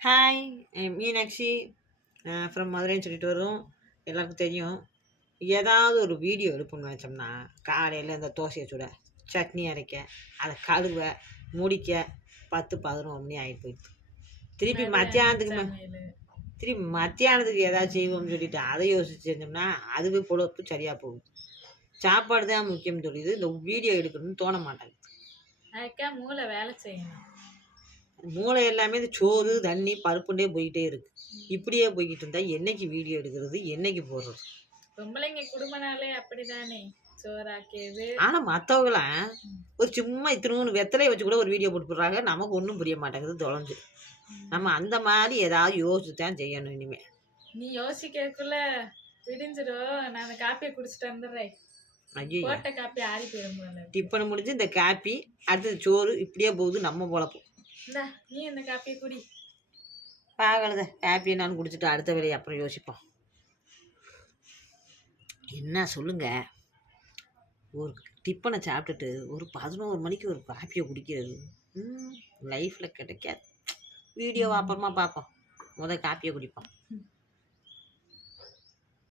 Hi Meenakshi from மதுரைன்னு சொல்லிட்டு வரும். எல்லாருக்கும் தெரியும். ஏதாவது ஒரு வீடியோ எடுப்போம்னு நினச்சோம்னா காலையில் இந்த தோசையை சுட, சட்னி அரைக்க, அதை கழுவ, முடிக்க 10-11 மணி ஆகிட்டு போயிடுது. திருப்பி மத்தியானத்துக்கு ஏதாவது செய்வோம்னு சொல்லிட்டு அதை யோசிச்சு செஞ்சோம்னா அதுவே பொழப்பு சரியாக போகுது. சாப்பாடு தான் முக்கியம் சொல்லிது. இந்த வீடியோ எடுக்கணும்னு தோண மாட்டாங்க. அதுக்கா மூளை வேலை செய்யணும். மூளை எல்லாமே இந்த சோறு தண்ணி பருப்புண்டே போய்கிட்டே இருக்கு. இப்படியே போய்கிட்டு இருந்தா என்னைக்கு வீடியோ எடுக்கிறது, என்னைக்கு போடுறது? பொம்பளைங்க குடும்பனாலே அப்படிதானே, சோறாக்கியது. ஆனா மற்றவங்களாம் ஒரு சும்மா இத்தினூன்னு வெத்தலையை வச்சு கூட ஒரு வீடியோ போட்டு போடுறாங்க. நமக்கு ஒன்றும் புரிய மாட்டேங்குது, தொலைஞ்சு. நம்ம அந்த மாதிரி ஏதாவது யோசிச்சு தான் செய்யணும் இனிமே. நீ யோசிக்கிறதுக்குள்ள விடிஞ்சிடும். நான் அந்த காப்பியை குடிச்சிட்டு வந்துடுறேன். ஐயோ, போட்ட காப்பி ஆறி போயிடும். டிப்பனை முடிஞ்சு இந்த காப்பி, அடுத்தது சோறு, இப்படியே போகுது நம்ம பொழப்போம். இந்தா நீ இந்த காப்பியை குடி. பார்க்கலத காப்பி என்னான்னு குடிச்சிட்டு அடுத்த வேலையை அப்புறம் யோசிப்போம். என்ன சொல்லுங்க, ஒரு டிப்பனை சாப்பிட்டுட்டு ஒரு 11 மணிக்கு ஒரு காப்பியை குடிக்கிறது லைஃப்பில் கிடைக்காது. வீடியோவை அப்புறமா பார்ப்போம், காப்பியை குடிப்போம்.